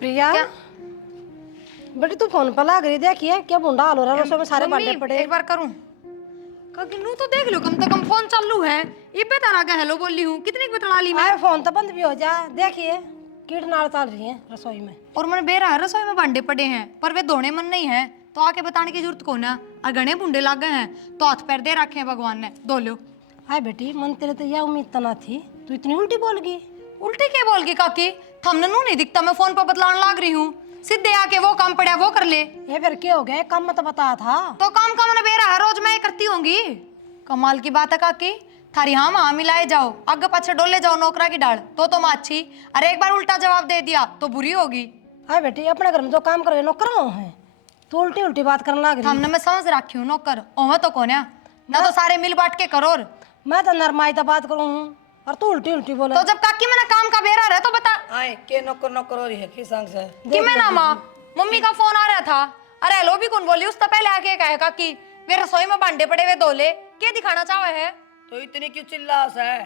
प्रिया क्या? बेटी तू फोन पर लग रही देखिए क्या बुंडा हाल हो रहा है रसोई में सारे मम्मी, भांडे पड़े। एक बार करूं काकी नू तो देख लो, कम से कम फोन चालू है। ये पे तारा का हेलो बोली हूं, कितनी बतला ली मैं। आए फोन तो बंद भी हो जा देखिए कीड़ नाड़ चल रही है रसोई में। और मैंने बेरा है रसोई में भांडे पड़े हैं पर वे धोने मन नहीं है, तो आके बताने की जरूरत कौन है। और घने बुंडे लग गए हैं तो हाथ पैर दे रखे हैं भगवान ने, धो लो। हाय बेटी मन तेरे तो यह उम्मीद तो ना थी, तू इतनी उल्टी बोल गई। उल्टी क्या बोल गई काकी? थमने नू नहीं दिखता मैं फोन पर बतलाने लाग रही हूँ। सीधे आके वो काम पड़ा वो कर ले। ये फिर क्या हो गया काम मत बता था। तो काम का मैंने बेरा है, रोज मैं ये करती होंगी। कमाल की बात है काकी, थारी हाँ माँ मिलाए जाओ, आगे पीछे डोले जाओ नौकरा की डाल तो तुम अच्छी। अरे एक बार उल्टा जवाब दे दिया तो बुरी होगी। हाय बेटी अपने घर में जो काम करे नौकर है, तू उल्टी उल्टी बात करने लग रही। हमने मैं समझ रखी हूँ नौकर ओह तो कौन है ना, तो सारे मिल बांट के करो। और मैं तो नरमाई तो बात करूँ और तू उल्टी उल्टी बोले। तो जब काकी मैंने काम का बेरा रहा तो बता आए के नौकर नौकर हो रही है किस संग से। कि मैं ना माँ मम्मी का फोन आ रहा था। अरे हेलो भी कौन बोली, उससे पहले आके कहे काकी वे रसोई में भांडे पड़े हुए धोले, क्या दिखाना चाहे है। तो इतनी क्यों चिल्लास है?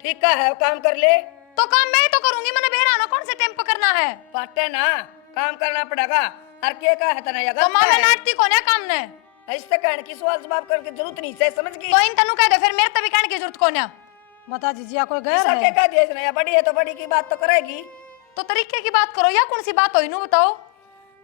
ठीक है काम कर ले। तो काम मैं ही तो करूंगी, मैंने बेरा ना कौन से टेम्प करना है। पाटे ना काम करना पड़ेगा। और के का है तना तो माँ मैं नाटती कौन है काम ने। इससे कहने की सवाल जवाब करने की जरूरत नहीं है, समझ गई? तो इन तनु कह दे फिर मेरे तभी कहने की जरूरत कौन है। बता दीजिए कोई गैर ऐसा है। के कह दिया इसने, या बड़ी है तो बड़ी की बात तो करेगी। तो तरीके की बात करो या कौन सी बात हो इनू बताओ।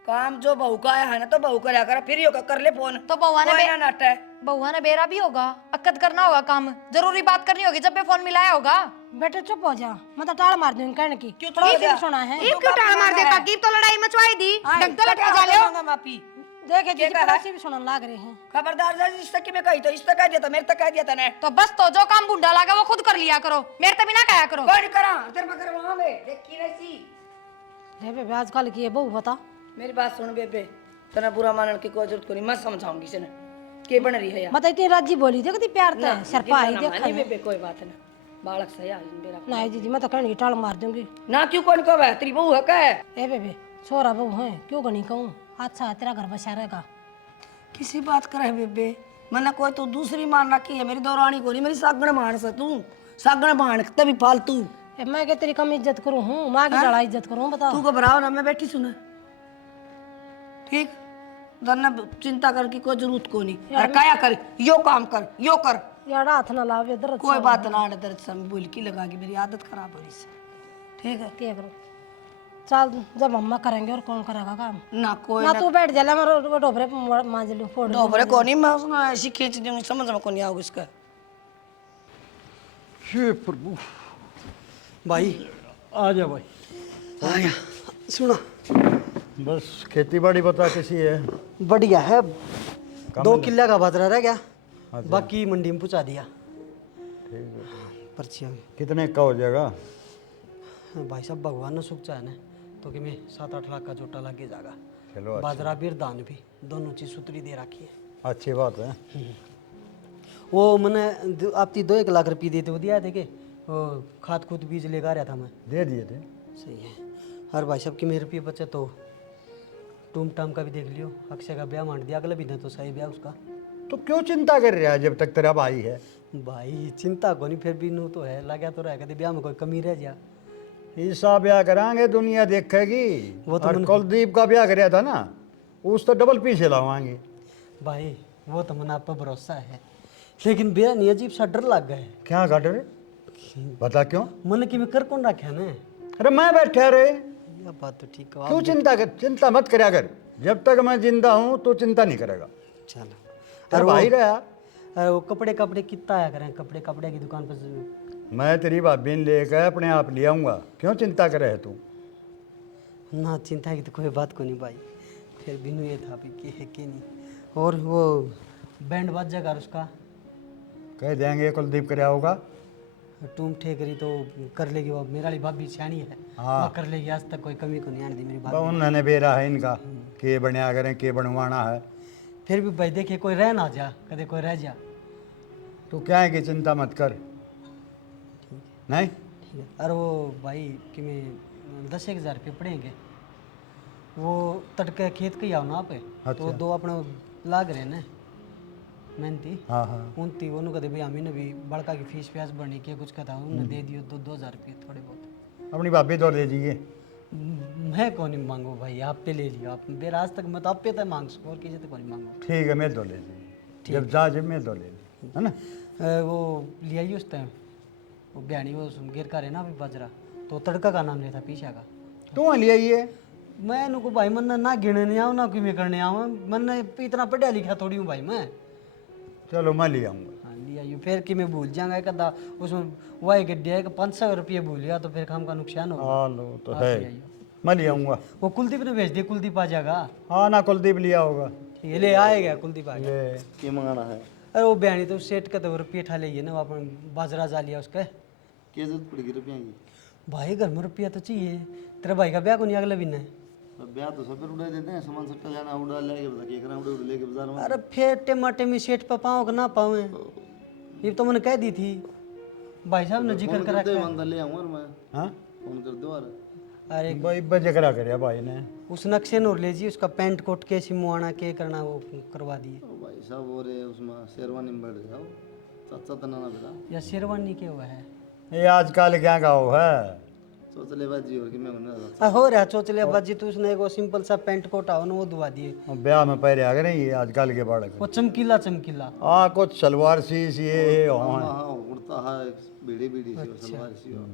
काम जो बहू का है ना तो बहू करया कर, फिर होगा कर ले फोन। तो बउआ ने कोई ना नाट है। बउआ ने बेरा भी होगा, अक्कद करना होगा काम, जरूरी बात करनी होगी जब भी फोन मिलाया होगा। बेटे चुप हो जा, मैं तो टाल मार दूंगी कहने की। क्यों थोड़ा चुप हो जा? सुना है। ये क्यों टाल मार दे काकी, तो लड़ाई मचवाई दी ढंग से लटका जा लो। माफी देखे जी क्या कहा? पड़ोसी भी सुनने लग रहे हैं। खबरदार जा, इस तक में कही तो इस तक कह दिया था, मेरे तक कह दिया था ने। तो बस तो जो काम बुंडा लगा वो खुद कर लिया करो, मेरे तभी ना कहा करो। कौन करा तेरे मगर वहां में देखी रही। रे बेबे आजकल की है बहू बता। मेरी बात सुन बेबे, तना बुरा मानने की कोई जरूरत नहीं, मैं समझाऊंगी से के बन रही है यार। मत इतनी राजी बोली देखती प्यार तो है, सिर पाई देख नहीं बेबे कोई बात ना, बालक सही आ मेरा। नहीं दीदी मैं तो कहने की टाल मार दूंगी। ना क्यों कौन को है तेरी बहू है का है? ए बेबे छोरा बहू है क्यों गनी कहूँ, अच्छा है तेरा घर बसा रहेगा। किसी बात करे बेबे, मैंने कोई तो दूसरी मान रखी है, मेरी दौरानी को नहीं, मेरी सागण मान से तू सागण मान तभी फालतू। ए मैं क्या तेरी कम इज्जत करूँ हूँ, माँ की बड़ा इज्जत करूँ बता। तू घबराओ ना, मैं बैठी सुना ठीक। धन्य चिंता कर की कोई जरूरत को नहीं। अरे काया कर यो काम कर यो कर, यार हाथ ना लावे दर्द कोई बात ना दर्द से बोल की लगागी, मेरी आदत खराब हो रही से। ठीक है क्या करो चल, जब मम्मा करेंगे और कौन करेगा काम। ना कोई ना तू बैठ जा ले, मैं डोबरे मांज लूँ फोड़ लूँ। डोबरे को नहीं, मैं उसने ऐसी खींच दूंगी, समझ में को नहीं आओगे इसका। हे प्रभु भाई आ जा भाई। आया सुना बस खेती बाड़ी बता कैसी है? बढ़िया है, कम 2 है। किल्ला का बाजरा रह गया, अच्छा। बाकी मंडी में पहुंचा दिया ठीक है। पर्चियाँ। कितने का हो जाएगा? भाई साहब भगवान ने सुख चाहे ना तो कि मैं 7-8 लाख का जोटा लग जाएगा। चलो बाजरा भी और धान भी दोनों चीज सूत्री दे रखी है। अच्छी बात है। वो मैंने आपकी 2-1 लाख रुपये देते वो दिया थे कि वो खाद खुद बीज लेकर आ रहा था मैं। दे दिए थे। सही है। और भाई साहब की मेरे रुपये बचे तो टूम टाम का भी देख लियो, अक्षय का ब्याह मान दिया अगले महीने तो सही ब्याह उसका। तो क्यों चिंता कर रहा है जब तक तेरा भाई है? भाई चिंता को नहीं, फिर भी नू तो है लगा तो रहा कभी ब्याह में कोई कमी रह जा। ईसा ब्याह कराएंगे दुनिया देखेगी। वो तो और कुलदीप का ब्याह कराया था ना, उस तो डबल पीछे लावाएंगे। भाई वो तो मन आप पर भरोसा है, लेकिन बेरा नहीं अजीब सा डर लग गए। क्या घट रे? बता क्यों? मन की में कर कौन रखे ना। अरे मैं बैठा रे, यह बात तो ठीक है। क्यों चिंता कर? चिंता मत करया कर, जब तक मैं जिंदा हूँ तो चिंता नहीं करेगा। चलो तेरा भाई रहा। अरे वो कपड़े कपड़े कितना आया करें, कपड़े कपड़े की दुकान पर मैं तेरी भाभी ने लेकर अपने आप ले आऊँगा, क्यों चिंता कर रहे तू? ना चिंता की तो कोई बात को नहीं भाई, फिर बिनू ये था कि है कि नहीं। और वो बैंड बाज जाएगा उसका कह देंगे कुलदीप कराया होगा। टूम ठेकरी तो कर लेगी, वो मेरा वाली भाभी सियाणी है। हाँ। वो कर लेगी, आज तक कोई कमी को नहीं आने दी मेरी बा भाभी। उन्होंने बेरा है इनका के बनया करें के बनवाना है। फिर भी भाई देखे कोई रह ना जा, कदे कोई रह जा। तू क्या है कि चिंता मत कर। नहीं ठीक है। और वो भाई कि मैं 10-1 हज़ार रुपये पड़ेंगे, वो तड़के खेत के ही आओ ना आप। अच्छा। तो 2 अपने लाग रहे ना मेहनती हाँ हाँ उनती वो कदे भाई हमें भी बड़का की फीस प्यास बढ़ने की कुछ कथा उन्होंने दे दियो 2-2 हज़ार रुपये थोड़े बहुत। अपनी भाभी दौड़ दे दीजिए। मैं कौन नहीं मांगू भाई, आप पे ले लियो। आप मेरे आज तक मैं तो आप पे तो मांग सकूँ और किसी तो कौन नहीं मांगू। ठीक है, मैं दो ले ली, जब जा जब मैं दो ले ली, है ना। वो ले आइए उस टाइम, वो बयानी वो गिर कर है ना अभी बाजरा, तो तड़का का नाम लेता पीछा का। तू ले आइए। मैं नुको भाई मन ना गिरने नहीं आऊँ ना कोई मैं करने आऊँ, मन इतना पढ़ा लिखा थोड़ी हूँ भाई मैं। चलो मैं ले आऊँगा। हाँ ले आइए, फिर कि मैं भूल जाऊँगा एक अद्धा उसमें वही गड्ढे है कि 500 रुपये भूल गया तो फिर काम का नुकसान होगा। हाँ लो तो आप है, ले आइए। मैं ले आऊँगा। वो कुलदीप ने भेज दिया, कुलदीप आ जाएगा। हाँ ना, कुलदीप लिया होगा। ठीक है, ले आएगा कुलदीप आ गया। ले क्या मंगाना है? अरे वो बयानी तो सेठ का तो रुपये ठा ले ना, वो अपन बाजरा जा लिया उसका। क्या जरूरत पड़ेगी रुपया की? भाई घर में रुपया तो चाहिए, तेरे भाई का ब्याह को नहीं अगले महीने। अब ब्याह तो सब उड़ा देते हैं, सामान सट्टा जाना उड़ा लेके बता के करा उड़ा लेके बाजार में। अरे फिर टमाटे में सेठ पे पाऊँ कि ना पाऊँ, ये तो मैंने कह दी थी, भाई साहब ने जिक्र फोन करा कर दे, के। अंदर ले आऊंगा मैं। हाँ फोन कर दो यार। अरे भाई बजे करा कर भाई ने। उस नक्शे नूर ले जी, उसका पैंट कोट के सिमुआना के करना वो करवा दिए। ओ भाई साहब और ये उसमें शेरवानी में बैठ जाओ, चाचा तना ना बेटा। या शेरवानी के हुआ है। ये आजकल क्या गाँव है। सोच ले बाजी और कि मैं होने वाला। हो रहा चोचले बाजी, तो उसने वो सिंपल सा पैंट कोट आओ ना वो दुआ दिए। और ब्याह में पहले आ गए नहीं, ये आजकल के बालक। वो चमकीला चमकीला। हाँ कुछ सलवार सी ये हाँ हाँ। हाँ उड़ता है बीड़ी बीड़ी सी और सलवार सी हो।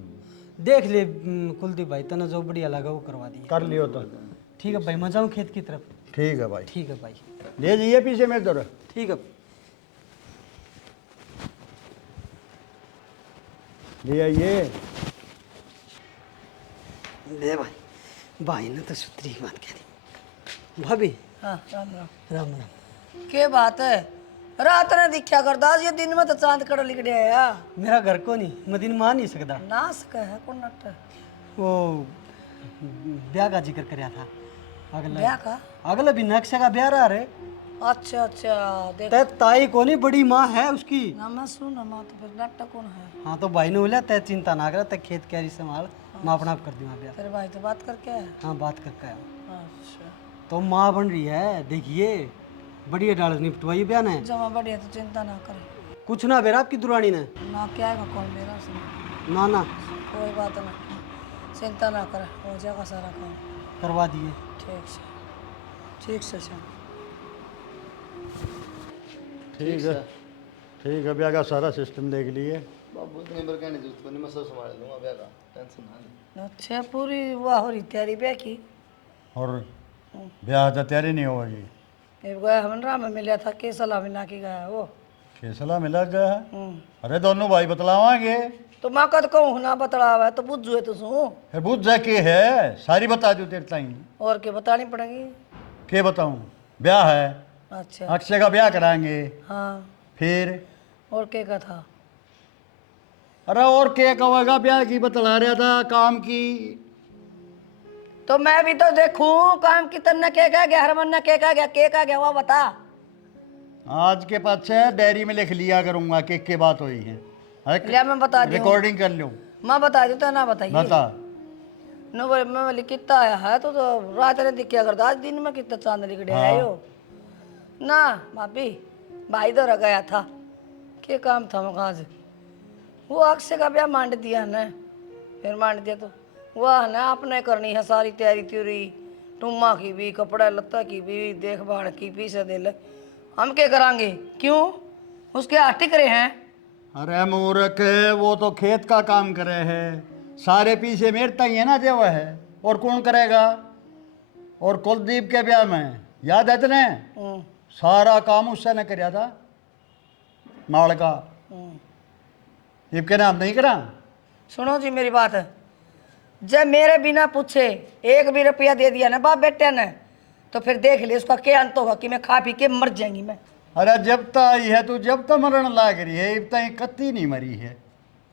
देख ले कुलदीप भाई, तना जो बढ़िया लगा वो करवा दिए। कर लियो तो ठीक है भाई, मैं जाऊँ खेत की तरफ। ठीक है भाई। ठीक है भाई, ले जाइए पीछे मेरे तरफ। ठीक है। ले आइए। दे भाई, भाई ने तो सुतरी बात कह दी। भाभी हाँ राम राम। राम राम। के बात है, रात ने दिखा करदास, ये दिन में तो चांद कड़ लिख दिया। मेरा घर को नहीं, मैं दिन मान नहीं सकता। नाश का है कौन नट? वो ब्याह का जिक्र कराया था अगला। ब्याह का? अगला भी नक्शे का ब्याह रहा रे। अच्छा अच्छा देख तै ताई को नहीं, बड़ी माँ है उसकी। ना मैं सुन माँ, तो फिर नट कौन है? हाँ तो भाई ने बोला तै चिंता ना कर, तै खेत क्यारी संभाल, मैं अपना आप कर दूंगा ब्याह। तेरे भाई तो बात करके है। हाँ बात करके आया। अच्छा तो माँ बन रही है, देखिए बढ़िया डाल निपटवाइए ब्याह ने। जमा बढ़िया तो चिंता ना करे। कुछ ना बेरा आपकी दुरानी ने। ना क्या है कौन मेरा सुन, ना ना कोई बात ना, चिंता ना करे, हो जाएगा सारा काम। करवा दिए। ठीक से चल। ठीक है ब्याह का सारा सिस्टम देख लिए। बाबू इतने बार कहने जरूरत को नहीं, मैं सब संभाल लूंगा ब्याह का, टेंशन ना ले। अच्छा पूरी वाह हो रही तैयारी ब्याह की। और ब्याह तो तैयारी नहीं होगी। एक गया हमरा में मिला था, के सलाह मिला के गया वो। फैसला मिला गया है। अरे दोनों भाई बतलावांगे। तो मैं कद कहूँ ना बतलावा है तो बुझ जुए तो सू, फिर बुझ जा के है सारी बता दो तेरे ताई। और के बतानी पड़ेगी। के बताऊं, ब्याह है, अच्छा अक्षय का ब्याह कराएंगे। हाँ, फिर और के का था? अरे और क्या कहेगा, ब्याह की बतला रहा था, काम की। तो मैं भी तो देखूं काम की, तन्ने के कह गया, हरमन ने के कह गया, के कह गया वो बता। आज के पाछे डायरी में लिख लिया करूंगा कि बात हुई है। लिया मैं बता दी, रिकॉर्डिंग कर लो। मैं बता दी तो ना बताइए। बता। नो भाई मैं बोली कितना आया है, तो रात ने दिखा करता, आज दिन में कितना चांद लिख दिया है यो। ना भाभी, भाई तो रह गया था, के काम था मकाज, वो अक्षय का ब्याह मांड दिया ना, फिर मांड दिया तो वह ना आपने करनी है सारी तैयारी त्यूरी, टुम्मा की भी, कपड़ा लत्ता की भी, देखभाल की भी, से दिल हम क्या करांगे? क्यों उसके हाथ टिक रहे हैं? अरे मूर्ख, वो तो खेत का काम करे है, सारे पीछे मेरता ही है ना जो है, और कौन करेगा? और कुलदीप के ब्याह में याद है तुने, सारा काम उससे ने कराया था, माल का। दीप के नाम नहीं करा। सुनो जी मेरी बात, जब मेरे बिना पूछे एक भी रुपया दे दिया ना बाप बेटे ने, तो फिर देख ले उसका क्या अंत होगा कि मैं खा पी के मर जाएंगी मैं। अरे जब तक आई है तू, जब तक मरण लाग रही है, अब तक कत्ती नहीं मरी है।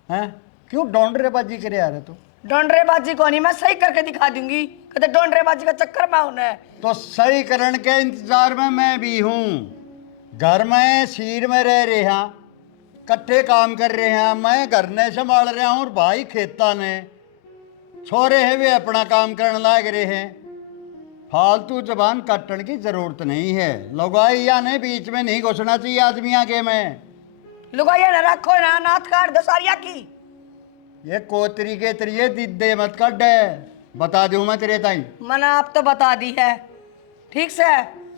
हैं क्यों डोंडरेबाजी करे आ रहा तू? डोंडरेबाजी को नहीं, मैं सही करके दिखा दूंगी। कहते डोंडरेबाजी का चक्कर में होना है। तो सही करण के इंतजार में मैं भी हूँ। घर में सीर में रह रहे हैं, कट्ठे काम कर रहे हैं, मैं घर ने संभाल रहा हूँ और भाई खेता ने, छोरे है वे अपना काम करने लाग रहे हैं। फालतू जबान काटने की जरूरत नहीं है। लुगाई या ने बीच में नहीं घुसना चाहिए आदमी आगे में। लुगाइया ना रखो ना, नाथ काट दसारिया की। ये कोतरी के तरिए दिद्दे मत कट, बता दूं मैं तेरे ताई। मैंने आप तो बता दी है ठीक से।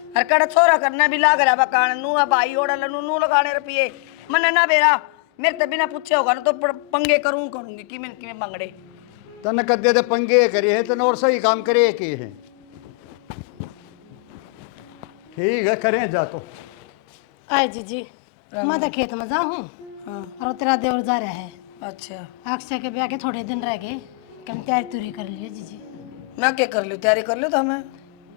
हर कड़ा छोरा करना भी लाग रहा बकान नू भाई ओड़ा लनू नू लगाने रुपये मैंने ना बेरा मेरे ते बिना पूछे होगा ना तो पंगे करूंगी कि मैं किमें मंगड़े तन कदे ते पंगे करे है तन और सही काम करे के है। ठीक है करें जा तो। आए जीजी मैं तो खेत में जाऊँ और तेरा देवर जा रहा है। अच्छा अक्षय के ब्याह के थोड़े दिन रह गए कि हम तैयारी तुरी कर लिए जीजी। मैं क्या कर लूँ तैयारी कर लूँ तो मैं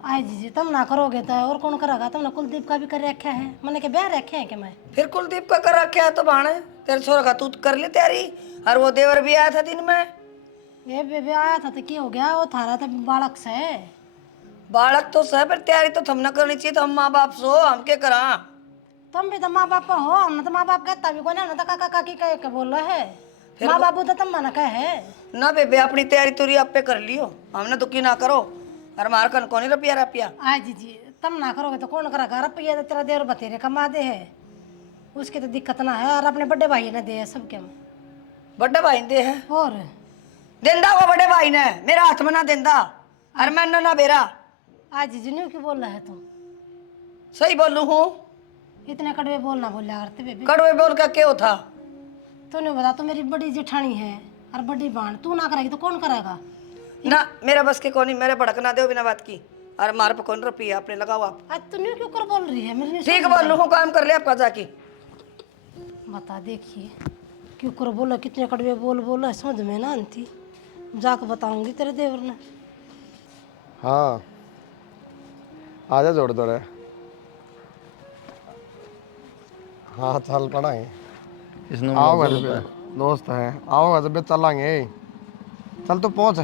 आए जीजी तुम ना करोगे तो और कौन करेगा। तुमने कुलदीप का भी कर रखा है मैंने के ब्याह रखे हैं कि मैं। फिर कुलदीप का कर रखा है तो भाणे तेरे छोरा का तू कर ले तैयारी। और वो देवर भी आया था दिन में ये बेबे आया था तो क्या हो गया वो थारा तो बालक से बालक तो सह पर तैयारी तो थमना करनी चाहिए तो हम माँ बाप सो हम क्या करा। तुम भी तो माँ बाप हो हमने तो माँ बाप कहता भी कोई ना तो काका काकी कह के बोल रहे है माँ बाबू तो तुम मना कहे है ना बेबे अपनी तैयारी तुरी आप पे कर लियो हमने दुखी ना करो। और मार कन कौन रुपया रुपया आए जीजी तुम ना करोगे तो कौन करेगा। रुपया तो तेरा देवर बतेरे कमा दे है उसकी तो दिक्कत ना है और अपने बड़े भाई ने दे है सबके में। बड़े भाई दे है और देंदा वो बड़े भाई ने मेरा हाथ में ना देंदा और मैं ना बेरा। आज जीजी न्यू क्यों बोल रहा है तुम। सही बोलू हूँ इतने कड़वे बोलना बोलिया करते बेबी। कड़वे बोल का क्यों था तूने बता तू मेरी बड़ी जेठानी है और बड़ी बहन तू ना करेगी तो कौन करेगा। ना मेरा बस के कोनी मेरे भड़कना दो बिना बात की और मार पे कौन रुपया आपने लगाओ आप। आज तू न्यू क्यों कर बोल रही है मेरी ठीक बोलू हूँ काम कर ले आपका जाके। बता देखिए क्यों कर बोला कितने कड़वे बोल बोला समझ में ना आती जाकर बताऊंगी तेरे देवर ने। हाँ आजा जोड़ दो रे। हाँ चल पढ़ाएंगे इसने आओगा जब दोस्त है आओगा जब चलेंगे। चल तो पहुँच।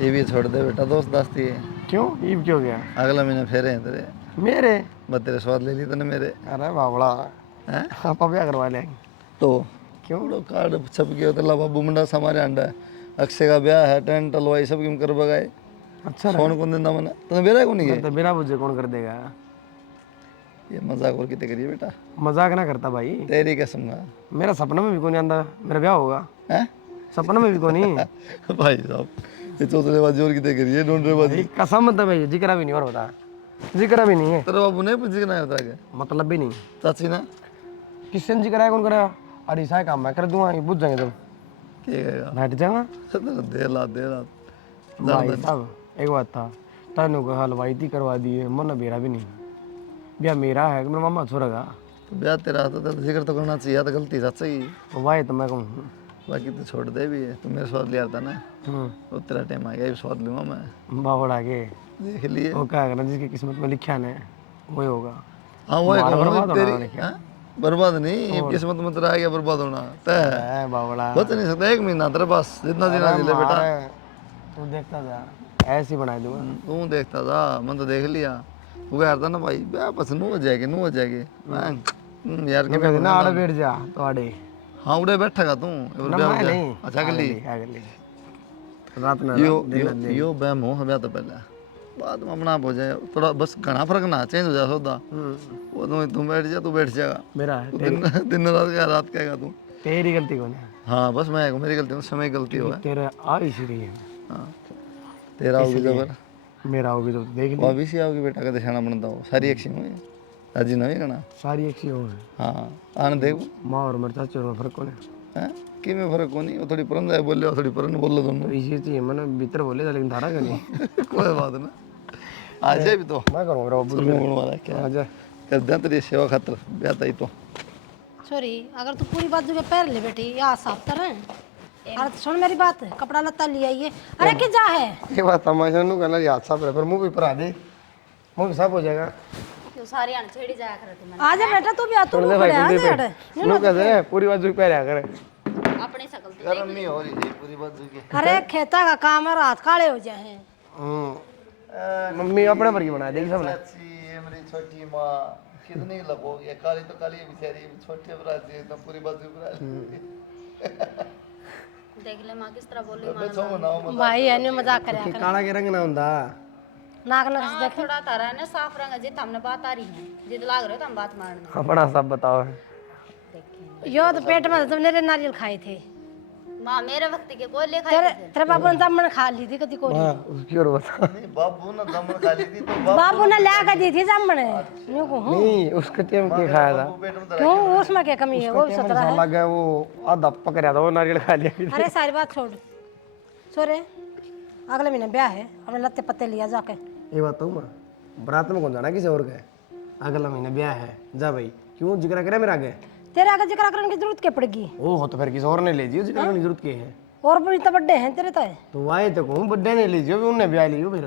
ये भी छोड़ दे बेटा दोस्त दास्ती है। क्यों ईब क्यों गया अगला महीने फेरे हैं तेरे। मेरे मैं तेरे स्वाद ले ली तूने मेरे अरे बाबड़ा हैं आप क्या करवा लेंगे। तो क्यों बड़ो कार्ड छप गया तो लावा बुमड़ा हमारे अंडा है। अक्षय का ब्याह है टेंट हलवाई सब क्यों कर बगाए। अच्छा कौन कौन देंदा मना तूने बेरा को नहीं तो बिना बुझे कौन कर देगा। ये मजाक और कितने करिए बेटा मजाक ना करता भाई तेरी कसम ना मेरा सपना में भी कोई नहीं आंदा मेरा ब्याह होगा। हैं सपना में भी कोई नहीं भाई साहब ये चौथरेबाजी और कितने करिए ढूंढरेबाजी। कसम मतलब भाई जिक्र भी नहीं और बता जिक्र भी नहीं है तेरे बाबू ने पूछ ना होता क्या मतलब भी नहीं। चाची ना किससे जिक्र है कौन करेगा। अरे ऐसा काम मैं कर दूंगा बुझ जाएंगे तुम क्या कहेगा बैठ जाएगा। दे ला भाई साहब एक बात था तनु को हलवाई थी करवा दिए मन मेरा भी नहीं ब्याह मेरा है कि मेरा मामा छोरा का। तो ब्याह तेरा तो जिक्र तो करना चाहिए तो गलती सच ही वाह तो मैं कहूँ बाकी तो छोड़ दे भी है तू मेरे स्वाद लिया था ना तो तेरा टाइम आ गया स्वाद लूंगा मैं बावड़ा के देख लिए वो क्या करना जिसकी किस्मत में लिखा है वही होगा। हाँ वो बर्बाद तेरी होना लिखा। हाँ? बर्बाद नहीं किस्मत में तेरा आ गया बर्बाद होना तय बावड़ा बच नहीं सकता 1 महीना तेरे पास जितना दिन जिले बेटा तू देखता जा ऐसे ही बना दूंगा। तू देखता था मैं तो देख लिया तू कह रहा ना भाई ब्याह बस नू हो जाएगी यार क्या कहते ना आड़े बैठ जा तो आड़े हाँ उड़े बैठेगा तू नहीं अच्छा गली रात में यो बैम हो ब्याह तो पहले बाद में अपना आप हो जाए थोड़ा बस घना फर्क ना चेंज हो जाए सौदा वो तुम बैठ जा तू बैठ जाएगा मेरा है दिन रात कहेगा तू तेरी गलती कौन है। हाँ बस मैं मेरी गलती समय गलती हुआ तेरा आ इसी है हाँ तेरा होगी जबर मेरा होगी तो देख वो भी सी आओगी बेटा का दिखाना बनता हो सारी एक्शन हुई राजी नहीं करना सारी एक सी हो है। हाँ आने देख माँ और मेरे चाचे में फर्क कौन है। कि में फर्क को नहीं वो थोड़ी पुरन जाए बोले थोड़ी पुरन बोल दोनों इसी चीज मैंने भीतर बोले था लेकिन धारा क्यों नहीं। कोई बात ना आ जाए भी तो मैं करूँगा वाला क्या आजा कर दें तेरी सेवा खातर ब्याह ही तो सॉरी अगर तू पूरी बात जो पैर ले बेटी या साफ कर अरे सुन मेरी बात कपड़ा लत्ता ले आइए। अरे कि जा है ये बात तमाशा नु कहना याद साफ रहे पर मुंह भी परा दे मुंह भी साफ हो जाएगा। क्यों सारी अनछेड़ी जाया करे तुम आजा बेटा तू भी आ तू छोड़ दे भाई कुलदीप नु कहते हैं पूरी बात जो पहले करे अपनी शकल तो गर्म नहीं हो रही थी पूरी बात जो की अरे खेता का काम है रात काले हो जाए हैं। मम्मी अपने पर की बना देगी सबने। चाची ये मेरी छोटी माँ कितनी लगोगी काली तो काली है बेचारी छोटी बराती तो पूरी बात जो बरा देख ले मां किस तरह बोली मैं छो बनाओ भाई एने मजाक करे काला के रंग ना हुंदा नाक नक्स हां थोड़ा तारा ने साफ रंग जित हमने बात आ रही है जित लाग रहे हो तो हम बात मारने अपना सब बताओ। यो तो पेट में तो मेरे नारियल खाए थे माँ मेरे वक्त के कोई लेखा तेरे तेरे बाबू ने जामन खा ली थी कदी कोई हाँ उसकी और बता। नहीं बाबू ने दमन खा ली थी तो बाबू ने ला कर दी थी जामन यूं कहूं नहीं उसके टाइम के खाया था। बाबू पेट में दर्द क्यों उसमें क्या कमी है वो भी सतरा है। लगा वो आधा पकड़ा था वो नारियल खा लिया। अरे सारी बात छोड़ सोरे अगले महीने ब्याह है अपने लत्ते पत्ते लिया जाके। ये बात तो माँ बारात में कौन जाना किसी और का अगला महीना ब्याह है जा भाई क्यों जिक्र करे मेरा आगे तेरे आगे जिक्र करने की जरूरत क्या पड़ेगी। ओ हो तो फिर किसी और ने ले जियो जिक्र करने की जरूरत क्या है। और भी तो बड्डे हैं तेरे तो है। तो वाए तो कहूँ बड्डे ने ले जियो उन्हें ब्याह लियो फिर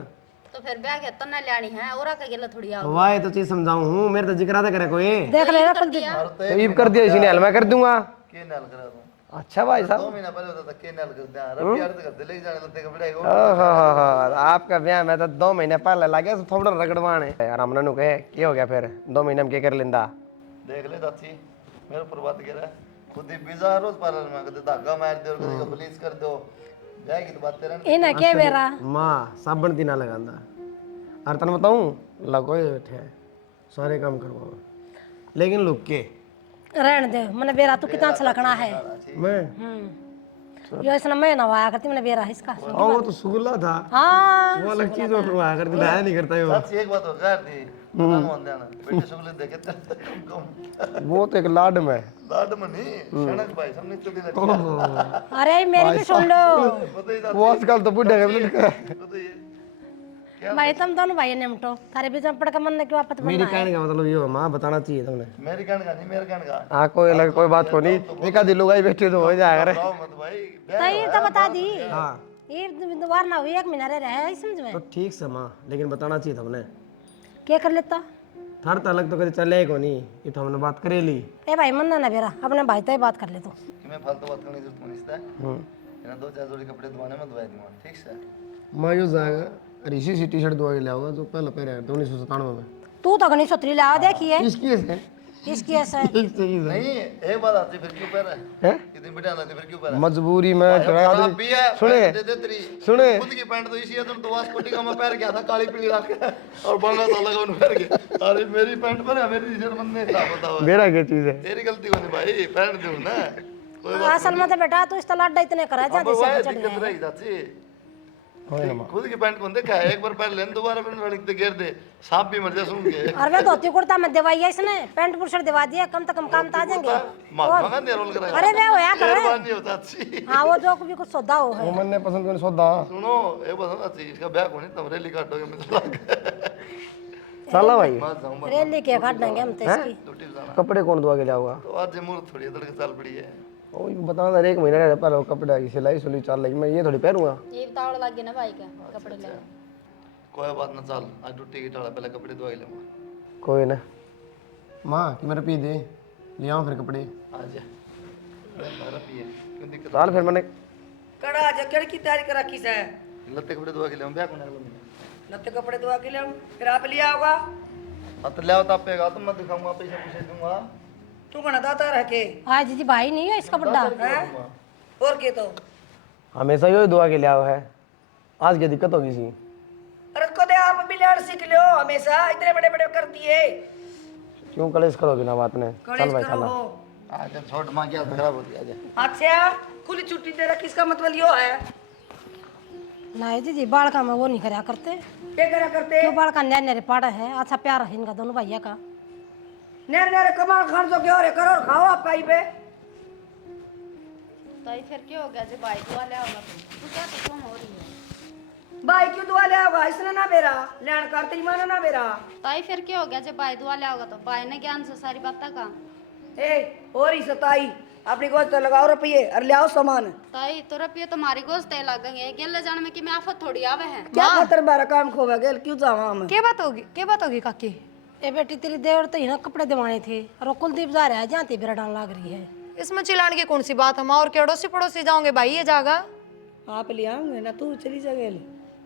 तो फिर ब्याह के तो ना लानी है और का गेला थोड़ी आओ। तो वाए तो चीज समझाऊं हूँ मेरे तो जिक्र आता करे कोई देख लेना कल तो ईब कर दिया इसी ने हल मैं कर दूंगा। के नाल करा दूं अच्छा भाई 2 साहब महीना पहले होता था के नाल कर दिया रब यार तो कर ले जाने लत्ते कपड़े को ओहो आपका ब्याह मैं तो 2 महीने पहले लगे तो थोड़ा रगड़वान है यार हमने नु कहे क्या हो गया फिर 2 महीने में क्या कर लेंदा। देख ले चाची मेरे ऊपर बात कह रहा है खुद ही बिजा रोज पार्लर में कदे धागा मार दो कदे ब्लीच कर दो ब्याह की तो बात तेरा इन्हें क्या मेरा माँ साबन दी ना लगांदा और तन बताऊं लगो ही बैठे हैं सारे काम करवाओ लेकिन लोग के रहने दे मैंने बेरा तू कितना अच्छा लगना है। मैं यो इसने मैं नवाया करती मैंने बेरा इसका। वो तो सुगला था हाँ वो अलग चीज करवाया करती मैं नहीं करता वो चाची एक बात हो कर दी पता मान देना बेटे सुगले देखे कम वो तो एक लाड में लाड में नहीं सनक भाई हमने तो भी लगता अरे मेरी भी सुन लो पता ही वो आजकल तो बुढ़े पता ही भाई तुम दोनों भाई निमटो थारे बीच में पड़ के मन ने क्यों आपत मेरी कहने का मतलब ये हो माँ बताना चाहिए तुमने मेरी कहने का नहीं मेरे कहने का हाँ कोई अलग कोई बात को नहीं देखा दिल लुगाई बैठे तो हो जाएगा रे बताओ मत भाई तो ये तो बता दी हाँ ये दोबारा ना हुई 1 महीना रहे समझ में तो ठीक से माँ लेकिन बताना चाहिए तुमने क्या कर लेता। थर तो अलग तो कभी चले को नहीं ये तो हमने बात करे ली। ए भाई मन ना बेरा अपने भाई तो ही बात कर ले तू। कि मैं फालतू बात करने की जरूरत नहीं है ना 2-4 जोड़ी कपड़े धोने में धोए दूंगा ठीक से मैं जो जाएगा ऋषि सी टी शर्ट धोआ के ले आऊंगा जो पहले पहले 1997 में तू तो गणी सतरी ला देखिए इसकी है इसकी ऐसा नहीं एक बात आती फिर क्यों पहन रहा हैं? है कितनी बिटा आती फिर क्यों पहन रहा है मजबूरी में खराब भी है सुने दे दे तेरी सुने खुद की पैंट तो इसी है तुम तो वास्कोटी का मैं पहन गया था काली पीली रख के और बंगा सा लगा उन्हें पहन के अरे मेरी पैंट पर है मेरी टी-शर्ट मन ने खराब होता हुआ मेरा क्या चीज है तेरी गलती होनी भाई पहन दूं ना कोई असल में तो बेटा तू इस लाडा इतने करा जा अब जैसे वो चढ़ दिक्कत गया रही चाची खुद की पैंट कौन देखा है एक बार पहन लेन दोबारा पहन वाली तो गिर दे सांप भी मर जा सुन के और वे धोती कुर्ता में दिवाई है इसने पैंट बुशर्ट दिवा दिया कम से कम काम तो आ जाएंगे। महात्मा गांधी रोल कराया अरे वे होया करे मेहरबानी हो चाची हाँ वो जो भी कुछ सौदा हो है वो मन ने पसंद करने सौदा सुनो एक बात ना चाची इसका ब्याह कोनी तुम रैली काटोगे मैं तो चला भाई मत जाऊं रैली के काट देंगे हम तो इसकी। ड्यूटी जाना कपड़े कौन धोआ के लाऊंगा तो आज मुहूर्त थोड़ी तड़के चाल पड़ी है ओ ये बताना था 1 महीना रह पहले कपड़े की सिलाई सुली चल रही मैं ये थोड़ी पहनूंगा ये तावड़ लग गया ना भाई का कपड़े ले कोई बात ना चल आज ड्यूटी की टाला पहले कपड़े धोई लूंगा कोई ना माँ कि मेरे पी दे ले आऊँ फिर कपड़े आज मेरा पिए क्यों दिक्कत साल फिर मैंने कड़ा जकड़ की तैयारी कर रखी है लत्ते कपड़े धोआ के ले ब्याह कोने अगले महीने लत्ते कपड़े धोआ के ले फिर आप लिया होगा अब तो ले आओ तापेगा तो मैं दिखाऊंगा पैसे पूछे दूंगा तू कना दाता रह के आज दीदी भाई नहीं है इसका बड्डा और के तो हमेशा ही दुआ के ले आओ है आज क्या दिक्कत होगी सी अरे कदे आप भी लड़ सीख लो हमेशा इतने बड़े बड़े कर दिए क्यों कलेश करोगे ना बात ने चल कलेश भाई करो चला हो आज छोट मां क्या खराब होती है आज अच्छा खुली छुट्टी दे रखी इसका मतलब यो है नहीं दीदी बाल का में वो नहीं करा करते क्या करा करते क्यों बाल का न्याय न्यारे पाड़ा है अच्छा प्यार है इनका दोनों भैया का। नेर नेर कमाल खान जो क्यों रे करो और खाओ आप कहीं पे तो ये फिर क्या हो गया जब भाई दुआ ले आओगा तू क्या तो कौन हो रही है भाई क्यों दुआ ले आओगा इसने ना बेरा लैंड करते ही मानो ना बेरा तो ये फिर क्या हो गया जब भाई दुआ ले आओगा तो भाई ने ज्ञान से सारी बातें का ए और ही सताई अपनी गोश्त लगाओ रुपये और ले आओ सामान ताई तो रुपये तुम्हारी गोश्त तय लगेंगे गेले जाने में कि मैं आफत थोड़ी आवे है क्या खातर बारा काम खोवा गेल क्यों जावा हम क्या बात होगी काकी। ए बेटी तेरी देवर तो ही ना कपड़े दिवाने थे और वो कुलदीप जा रहा है जहाँ तेरा डाल लाग रही है। इसमें चिल्लाने की कौन सी बात हम और के अड़ोसी पड़ोसी जाओगे भाई ये जागा आप ले आओगे ना तू चली जा गेल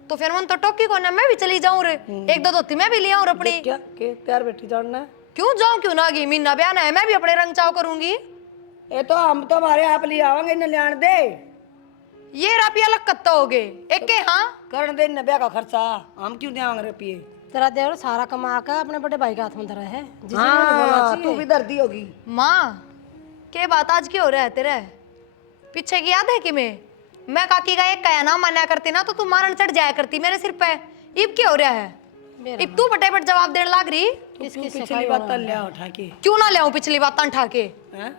तो फिर मन तो टोकी को ना मैं भी चली जाऊं रे 1-2 धोती मैं भी ले आऊं अपनी क्या के तैयार बैठी जानना क्यों जाऊं क्यों ना गी मीना बयाना है मैं भी अपने रंग चाव करूंगी। ये तो हम तो हमारे आप ले आवांगे इन्हें लेन दे ये रापी अलग कत्ता हो गए एक के हाँ करण दे नब्या का खर्चा हम क्यों देंगे रुपये तेरा देवर सारा कमा कर अपने बड़े भाई के हाथ में धरा है जिसे हाँ तू भी दर्दी होगी माँ के बात आज की हो रहा है तेरे पीछे की याद है कि मैं काकी का एक कया ना मान्या करती ना तो तू मारन चढ़ जाया करती मेरे सिर पे। इब क्या हो रहा है? इब तू बटे जवाब देने लाग रही। किसकी पिछली बात लिया उठा के क्यों ना ले पिछली बात उठा के? हैं?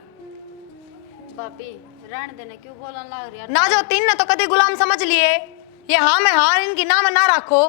भाभी रहने देने क्यों बोलन लाग रही है? ना जो तीन ने तो कभी गुलाम समझ लिए। ये हाँ मैं हाँ इनकी ना मैं ना रखो,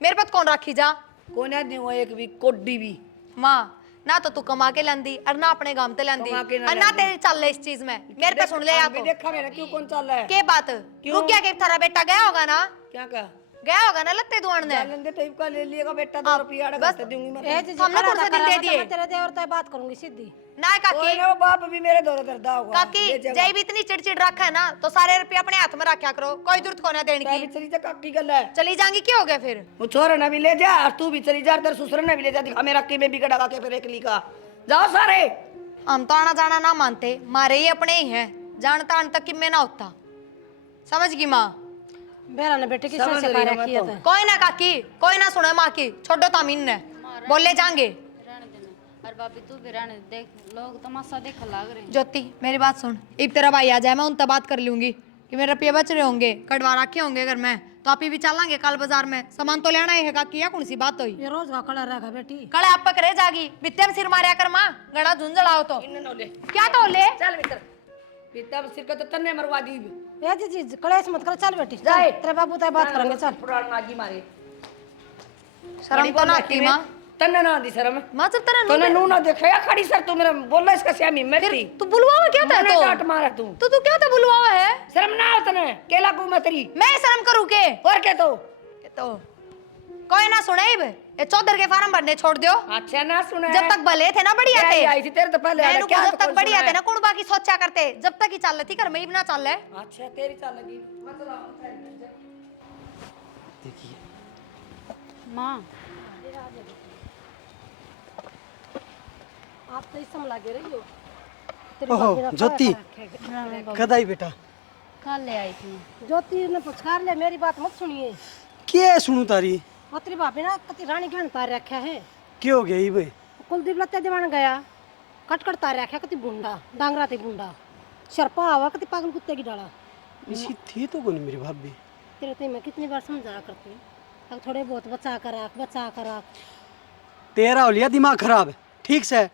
मेरे पर कौन राखी जा? कौन है दी वो एक भी कोड्डी भी माँ ना तो तू कमा के लांदी और ना अपने गांव ते लांदी कमा के ना और ना तेरी चल ले इस चीज में। मेरे पे सुन ले या तो देखा मेरा क्यों कौन चल रहा है के बात रुक गया कि थारा बेटा गया होगा ना, क्या कहा गया होगा ना लत्ते दुआन ने। जालन दे तो इसका ले लिएगा बेटा 2 रुपया अड़गा बस दूंगी मैं ए जीजी हमने कौन सा दिन दे दिए? मैं तेरे देवर से बात करूंगी सीधी। ना काकी कोई ना वो बाप भी मेरे दौर दर्दा होगा काकी जय भी इतनी चिड़चिड़ रखा है ना तो सारे रुपये अपने हाथ में रखा करो, कोई जरूरत को ना देने की। चली जा काकी गल है चली जाएंगी क्या हो गया फिर? वो छोरा ना भी ले जा और तू भी चली जा तेरे ससुर ने भी ले जा दिखा मेरा की में बिगड़ा के फिर एकली का जाओ सारे। हम तो आना जाना ना मानते, मारे ही अपने ही हैं, जानता अन तक कि मैं ना होता। समझ गई माँ? बेरा ने बेटे की समझ से रही पा हूँ रखी है मैं तो। कोई ना काकी कोई ना सुने माँ की, छोड़ो तामीन ने बोले जाएंगे। रहने देने। और भाभी तू भी रहने दे, देख लोग तमाशा देख लाग रहे हैं। ज्योति मेरी बात सुन, एक तेरा भाई आ जाए मैं उनसे बात कर लूंगी कि मेरे रुपये बच रहे होंगे, कड़वा रखे होंगे अगर मैं तो आप ही भी चलेंगे कल बाजार में, सामान तो लेना ही है काकी। या कौन सी बात हुई? ये रोज का कड़ा रहेगा बेटी। कड़े आप पकड़े जागी बित्ते में सिर मारिया कर माँ, गड़ा झुंझलाओ तो इन ले क्या तो ले। चल भीतर पिता सिर का तो तन्ने मरवा दी ए जीजी कलेश मत कर, चल बेटी जाए। तेरे बाबू से बात करेंगे चल। पुराण नागी मारे शर्म तो ना आती माँ। तन्ने ना दी शर्म माँ जब तेरा तूने नू ना देखा या खड़ी सर तू मेरा बोला इसका श्यामी मरती तू बुलवावा क्या था? मैंने तो डांट मारा तू तू क्या था बुलवावा है? शर्म ना आओ तने केला को मैं तेरी मैं शर्म करूँ के? और क्या तो कोई ना सुने ये चौधर के फार्म भरने छोड़ दियो। अच्छा ना सुना जब तक भले थे ना बढ़िया थे, आई थी तेरे तो पहले मैंने आया, क्या जब तो तक कौन बढ़िया सुना थे ना कौन बाकी सोचा करते, जब तक ही चल रही थी घर में ही ना चल रहे। अच्छा तेरी चाल लगी मतलब देखिए माँ आप तो इस समय लगे रही हो। तेरी ओहो बात मेरा ज्योति खड़ा कदाई बेटा कल ले आई थी। ज्योति ने पुचकार ले, मेरी बात मत सुनिए। क्या सुनू तारी? और तेरी भाभी ना कति रानी घन तार रखा है। क्या हो गया ये? कुलदीप लत्ते दीवान गया कट तार रखा कति बुंडा डांगरा ते बुंडा शर्पा आवा कति पागल कुत्ते की डाला। इसी थी तो कौन मेरी भाभी? तेरे ते मैं कितनी बार समझाया करती हूँ, अब थोड़े बहुत बचा कर रख बचा कर रख। तेरा हो लिया दिमाग खराब ठीक से।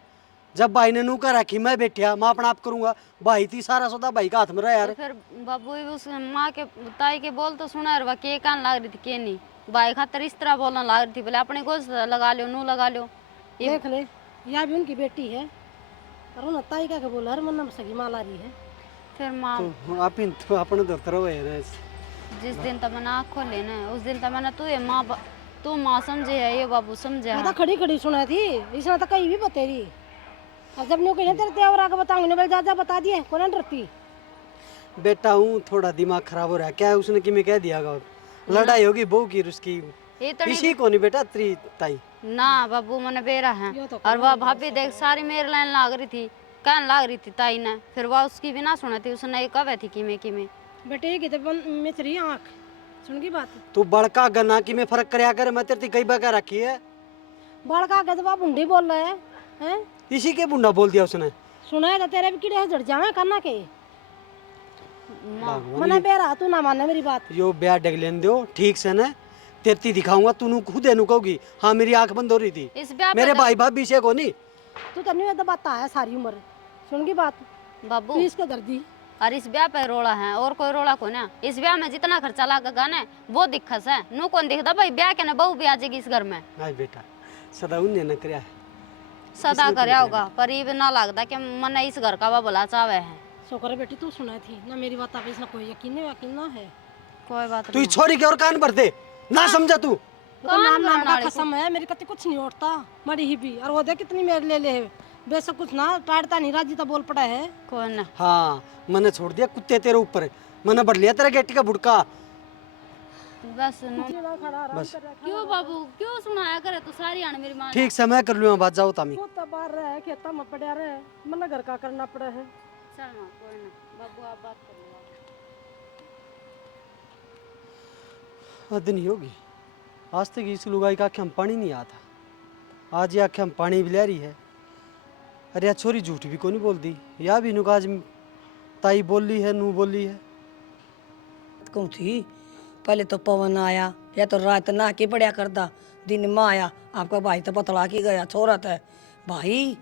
जब भाई ने नू कर रखी मैं बैठा मैं अपना आप करूंगा, भाई थी सारा सौदा भाई का हाथ में रहा यार। तो फिर बाबू भी उस माँ के ताई के बोल तो सुना रहा के कान लाग रही थी के नहीं भाई खातर इस तरह बोलना लाग रही थी, बोले अपने को लगा लो नू लगा लो। देख ले यह भी उनकी बेटी है और उन्हें ताई का बोला हर मन सगी माला रही है। फिर माँ तो आप इन तो अपने दफ्तर हो यार। जिस दिन तक मैंने आँख खोले ना उस दिन तक मैंने तू माँ समझे है ये बाबू समझे मैं तो खड़ी खड़ी सुना थी, इसने तो कहीं भी बतेरी। अब जब न्यू कहीं तेरे तेवर आगे बताऊंगी ना जा जा बता दिए कौन डरती। बेटा हूँ थोड़ा दिमाग खराब हो रहा है। क्या है उसने कि मैं कह दिया गा लड़ाई होगी बहू की उसकी ये तो इसी को नहीं बेटा तेरी ताई ना बाबू मैंने बेरा है। यो तो और वह भाभी देख सारी मेरी लाइन लाग रही थी कहन लाग रही थी ताई ने, फिर वह उसकी भी ना सुना थी, उसने ये कहे थी कि मैं बेटे की तो मिचरी आँख सुन की बात। तू बड़का गन्ना की में फर्क करया कर। मैं तेरी कई बका रखी है बड़का गजबा बुंडी बोल रहे हैं इसी के बुंडा बोल दिया उसने। सुना है तो तेरे भी कीड़े जड़ जावे करना के भगवान मने बेरा तू ना माने मेरी बात। यो ब्याह डग लेन दो ठीक से न तेरती दिखाऊंगा तू खुद एनु कहोगी हाँ मेरी आंख बंद हो रही थी। इस ब्याह मेरे भाई भाभी से को नहीं तू तो नहीं दबाता है सारी उम्र सुन की बात। बाबू तू इसके दर्दी और इस ब्याह पे रोड़ा है और कोई रोड़ा को ना। इस ब्याह में जितना खर्चा लागेगा ना वो दिक्कत है, नू कौन दिखता भाई ब्याह के ना बहू भी आ जाएगी इस घर में। हाय बेटा सदा उन्हें न करया है सदा करया होगा पर ये ना लगता कि मन इस घर का भला चावे है। शुक्र बेटी तू सुनाई थी ना मेरी बात आप इसमें कोई यकीन ना है। कोई बात तू नहीं। इस छोरी के और कान भर दे ना समझा तू। वो तो नाम नाम का कसम है मेरी कति कुछ नहीं उठता मरी ही भी और वो देख कितनी मेरे ले है बेशक कुछ ना टाड़ता नहीं राजी तो बोल पड़ा है। कोई ना हाँ मैंने छोड़ दिया कुत्ते तेरे ऊपर मैंने बढ़ लिया तेरा गेटी का बुड़का। बस बस क्यों बाबू क्यों सुनाया करे तू सारी आने मेरी माँ ने। ठीक समय कर लूँ बात जाओ तामी। वो तो बाहर रहे खेता में पड़ा रहे मन घर का करना पड़ा है। चल माँ कोई ना बाबू आप बात कर लो। हद नहीं होगी आज तक इस लुगाई का आँखें में पानी नहीं आता आज ये आँखें में पानी भी ले रही है। अरे यार छोरी झूठ भी को नहीं बोलती या भी नुका आज ताई बोली है नू बोली है। कहूँ थी पहले तो पवन आया या तो रात ना के पड़िया करता, दिन में आया आपका भाई तो पतला की गया छोरा था। भाई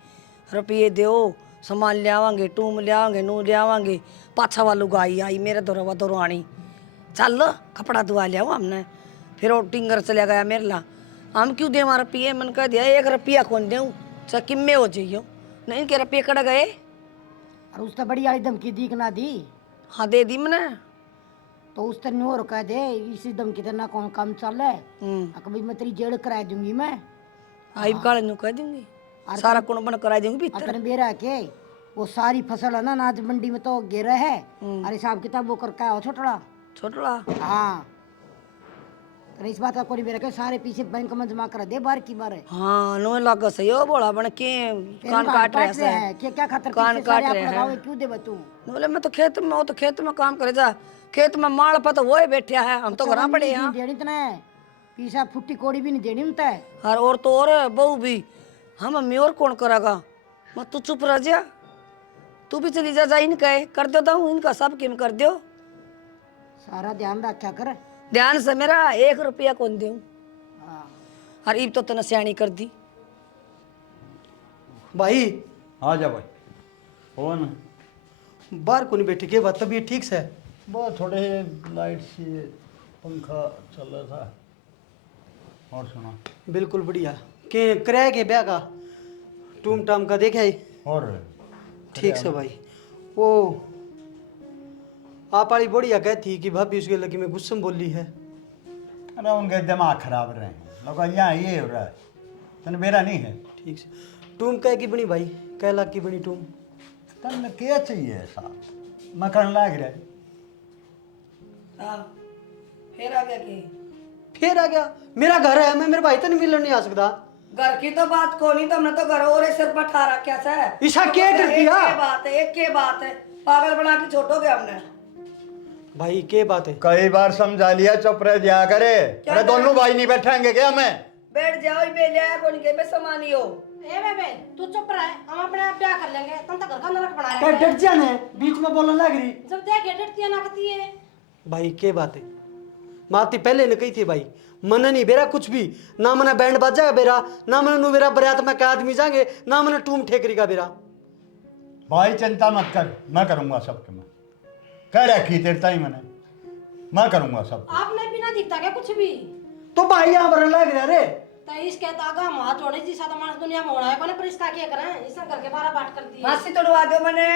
रुपये दो सामान लियावांगे, टूम लियावांगे, नू लियावांगे। पाछा वालू गाई आई मेरे दौरा दौरानी, चल कपड़ा धुआ लिया हमने। फिर वो टिंगर चला गया मेरे ला, हम क्यों दे रुपये? मन कह दिया 1 रुपया कौन दूँ, चाहे किम्मे हो जाइयो, नहीं के रुपये कड़ गए। और उसने बड़ी वाली धमकी दी कि ना दी? हाँ दे दी मैंने। तो उस तरह और कह दे इसी धमकी से ना कौन काम चल है, कभी मैं तेरी जेल करा दूंगी मैं। आई काले नु कह दूंगी, सारा कुण बन करा दूंगी भीतर। अपन बेरा के वो सारी फसल है ना अनाज मंडी में तो गिरा है, अरे हिसाब किताब वो करके आओ छोटड़ा छोटड़ा। हाँ तो इस बात का कोई बेरा के सारे पीछे बैंक में जमा कर दे बार की बार। हाँ नो लग सही हो बोला बन के कान काट रहे हैं क्या क्या खातर कान काट रहे हैं। क्यों दे बतू? बोले मैं तो खेत में, वो तो खेत में काम करे जा, खेत में माल पर तो वो ही बैठे है, हम तो घर पड़े हैं। देनी इतना है पीसा फुट्टी कोड़ी भी नहीं देनी उनता है। और तो और बहू भी हम मम्मी और कौन करेगा। मत तू चुप रह जा, तू भी चली जा इनका कर दो तो इनका सब किम कर दो। सारा ध्यान रखा कर। ध्यान से मेरा 1 रुपया कौन दूं। और ईब तो तने सियानी कर दी। भाई आ जा भाई। कौन? बाहर को नहीं बैठी के बात, तबीयत ठीक से? वो थोड़े लाइट से पंखा चल रहा था। और सुना? बिल्कुल बढ़िया। के किराए के ब्याह का टूम टाम का देखा ही? और ठीक से भाई। वो आप वाली बढ़िया कहती कि भाभी उसके लगी में गुस्से में बोली है। अरे उनके दिमाग खराब रहे हैं लोग, यहाँ ये हो रहा है, तन मेरा नहीं है। ठीक से। टूम कह की बनी भाई? कै लाख की बनी टूम? तन क्या चाहिए ऐसा मकान लाग रहा है। फिर आ गया कि फिर आ गया? मेरा घर है, मैं मेरे भाई तो नहीं मिलने नहीं आ सकता। घर की तो बात को नहीं, तुमने तो घर और सिर पर ठा रखा है। ईशा क्या कर दिया? एक बात है, एक के बात है, पागल बना के छोड़ोगे हमने। भाई के बात है? कई बार समझा लिया, चुप रह जा करे। अरे दोनों भाई नहीं बैठेंगे क्या? मैं बैठ जाओ, बे लिया कौन के बे समानी हो। ए बेबे तू चुप रह, हम अपने आप ब्याह कर लेंगे, तुम तो घर का नरक बना क्या रहे डट जाने बीच में बोलने लग रही? जब देख डटती है ना कहती है। भाई के बात है? माती पहले ने कही थी भाई मन नहीं बेरा कुछ भी ना, मना बैंड बाजा बेरा ना, मना नु बेरा बरात में का आदमी जाएंगे ना, मना टूम ठेकरी का बेरा। भाई चिंता मत कर, मैं करूंगा सबके। मैं कह रखी तेरता ही मैंने, मैं करूंगा सब। आपने बिना दिखता क्या कुछ भी? तो भाई यहाँ पर लग रहा रे तो इसके तागा मां जोड़े जी सादा मानस दुनिया में होना है, कोने परिश्ता के करें इस करके 12 बात कर दी। फांसी तोड़वा दो मैंने।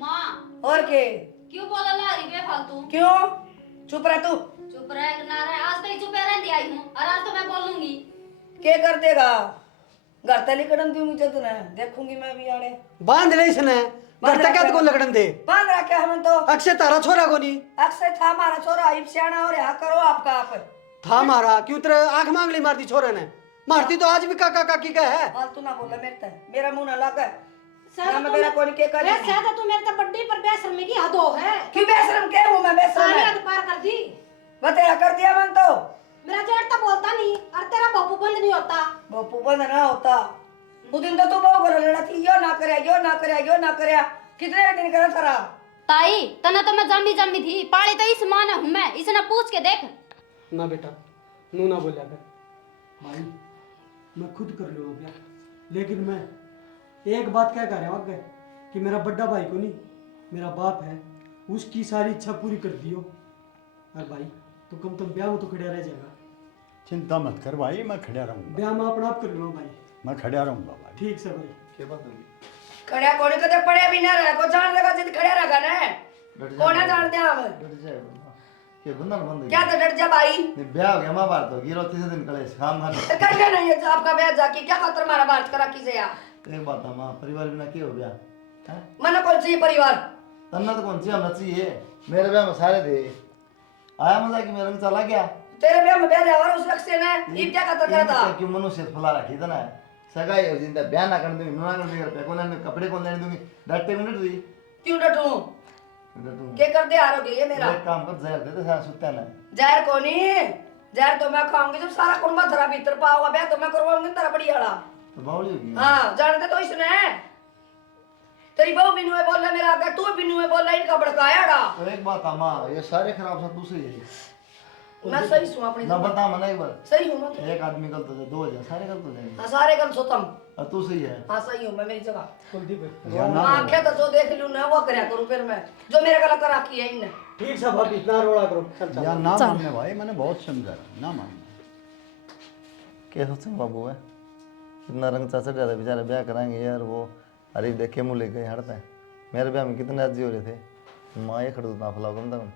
माँ और के क्यों बोला ला रही बेफालतू? क्यों चुप रह तू? चुप रह ना रहे, आज तक चुप रहती आई हूँ और आज तो मैं बोलूंगी। के कर देगा? घर तली कदम दूंगी तो तुने देखूंगी मैं भी आड़े। बांध ले इसने घर तक क्या को लगड़न दे बांध रखा हम तो। अक्षय तारा छोरा को नहीं? अक्षय था हमारा छोरा, इब सियाना और यहाँ करो आपका आप। था मारा क्यों तेरे आंख मांगली मारती छोरे ने? मारती तो आज भी काका काकी का है। फालतू ना बोला मेरे तक, मेरा मुंह ना लगा। सादा मैं मेरा कौन के कर? सादा तू मेरे तो बड्डी पर बेशर्मी की हद हो है। क्यों बेशरम के हूं मैं? बेशरम सारी है हद पार कर दी। वो तेरा कर दिया मन तो। मेरा जेठ तो बोलता नहीं और तेरा बापू बंद नहीं होता। बापू बंद ना होता वो दिन तो तू बहुत बोल लड़ा थी, यो ना करे, यो ना करे, यो ना करे। कितने दिन करा थारा? ताई तना तो मैं जम्मी जम्मी थी, पाली तो इस माँ हूँ मैं, इसने पूछ के देख। ना बेटा नू ना बोलिया कर भाई, मैं खुद कर लूँगा ब्याह, लेकिन मैं एक बात क्या कह रहा हूँ कि मेरा बड़ा भाई को नहीं, मेरा बाप है, उसकी सारी इच्छा पूरी कर दियो। और भाई तो कम तुम ब्याह में तो खड़ा रह जाएगा। चिंता मत कर भाई, मैं खड़ा रहूंगा। ब्याह में अपना आप कर लूँगा भाई। मैं खड़ा रहूंगा भाई। ठीक से भाई। क्या बात होगी? खड़ा कोने कदे पड़े भी ना रहे को जान देगा जिद खड़ा रहेगा ना। कौन है जान दे हम? डट जाए के बंधन बंद क्या तो डट जा भाई। नहीं ब्याह हो गया मां बात होगी, रो तीसरे दिन कलेश काम खाने कर लेना ये आपका ब्याह जाके क्या खातर मारा बात करा किसे या? एक बात है मां, परिवार बिना क्या हो गया है? मन कौन चाहिए परिवार? तन्ना तो कौन सी हमने चाहिए, मेरे ब्याह में सारे थे आया मजा कि मेरा रंग चला गया। तेरे ब्याह में ब्याह और उस लक्ष्य ने ये क्या खातर करा था? क्यों मनुष्य फुला रखी था ना, सगाई हो जिंदा ब्याह ना करने दूंगी, ना करने दूंगी, कौन ने कपड़े कौन लेने दूंगी, डरते मिनट दी क्यों डटूं? के कर दे आरोगे ये मेरा? एक काम कर जहर दे दे सारा सुत्ता ना। जहर कोनी, जहर तो मैं खाऊंगी जब सारा कुंबा थरा भीतर पाओगा, ब्याह तो मैं करवाऊंगी तेरा बड़ी वाला। तो बावली होगी। हां जानते तो इसने तेरी बहू बिन्नू में बोल रहा मेरा आगे, तू बिन्नू में बोल रहा, इनका भड़काया डा। तो एक बात है माँ, ये सारे खराब सब तू सही है। मैं सही हूं अपनी ना बता मना एक बार, सही हूं मैं तो। एक आदमी गलत हो जाए, दो हो जाए, सारे गलत हो जाएंगे। हाँ सारे गल सोतम। और तू सही है। हाँ सही हूं मैं, मेरी जगह कुलदीप या ना आंखें तो जो देख लूं ना वो करया करूं, फिर मैं जो मेरे गला करा की है इनने। ठीक सब भाभी इतना रोड़ा करो, चल चल। या ना मानने भाई, मैंने बहुत समझा, ना मानने। क्या सोचे बाबू है, इतना रंग चाचा ज़्यादा बेचारे ब्याह कराएंगे यार, वो अरे देखे मुँह ले गए हड़ता है। मेरे ब्याह में कितने राजी हो रहे थे, माँ ये खड़ू ना फैलाओ कम से कम।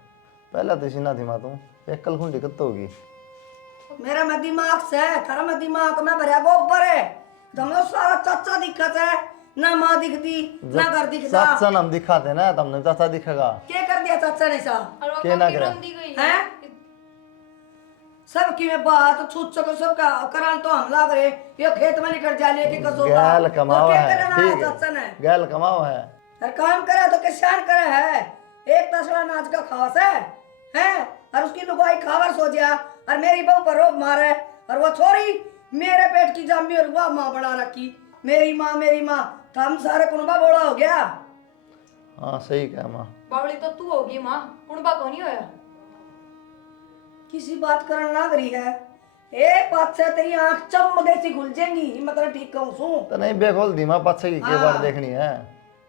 पहला तो सीना थी माँ, तुम एक कल खुंडी कत्तो होगी। मेरा में दिमाग से थारा में दिमाग में भरिया गोबर है, तुमने सारा चाचा दिखत है, ना माँ दिखती ना घर दिखता। चाचा नाम दिखाते ना, तुमने चाचा दिखेगा। क्या कर दिया चाचा ने सा? क्या ना करे, हैं? सब की में बात छूट सको सब का करान तो हमला करे, ये खेत में निकल जा लेके कसोगा। गैल कमाओ है, ठीक चाचा ने है, गैल कमाओ है। हर काम करे तो किसान करे है, एक तसला नाच का खास है, हैं? और उसकी लुगाई खावर सो जा, और मेरी बहू पर रोब मारे, और वो छोरी मेरे पेट की जामी और वह माँ बना रखी, मेरी माँ हम सारे कुनबा बोला हो गया। हाँ सही कहा माँ। बावली तो तू होगी माँ, कुणबा को नहीं होया। किसी बात करन लाग रही है, एक बात से तेरी आंख चम जैसी खुल जाएंगी, मतलब ठीक कहूँ सू। तो नहीं बेखोल दी माँ, पाछे की क्या बात देखनी है।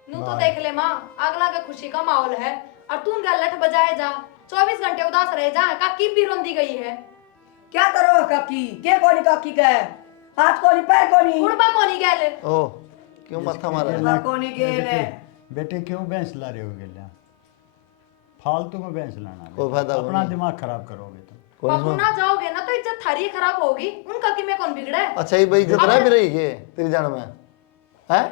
नू तो देख ले माँ, अगला के खुशी का माहौल है और तू गलत बजाए जा, 24 घंटे उदास रह जा, काकी भी रोंदी गई है। क्या करो काकी, के कोनी काकी का है, हाथ कोनी पैर कोनी, कुणबा को नहीं गए। ओ क्यों मत्था मारा है? हाथ कोनी गेल है। बेटे क्यों भैंस ला रहे हो गेला? फालतू में भैंस लाना, कोई फायदा अपना दिमाग खराब करोगे तो। कोई बाबू ना जाओगे ना तो इज्जत थारी खराब होगी, उनका कि मैं कौन बिगड़ा है। अच्छा ये भाई इज्जत रह भी रही है तेरी जान में, हैं?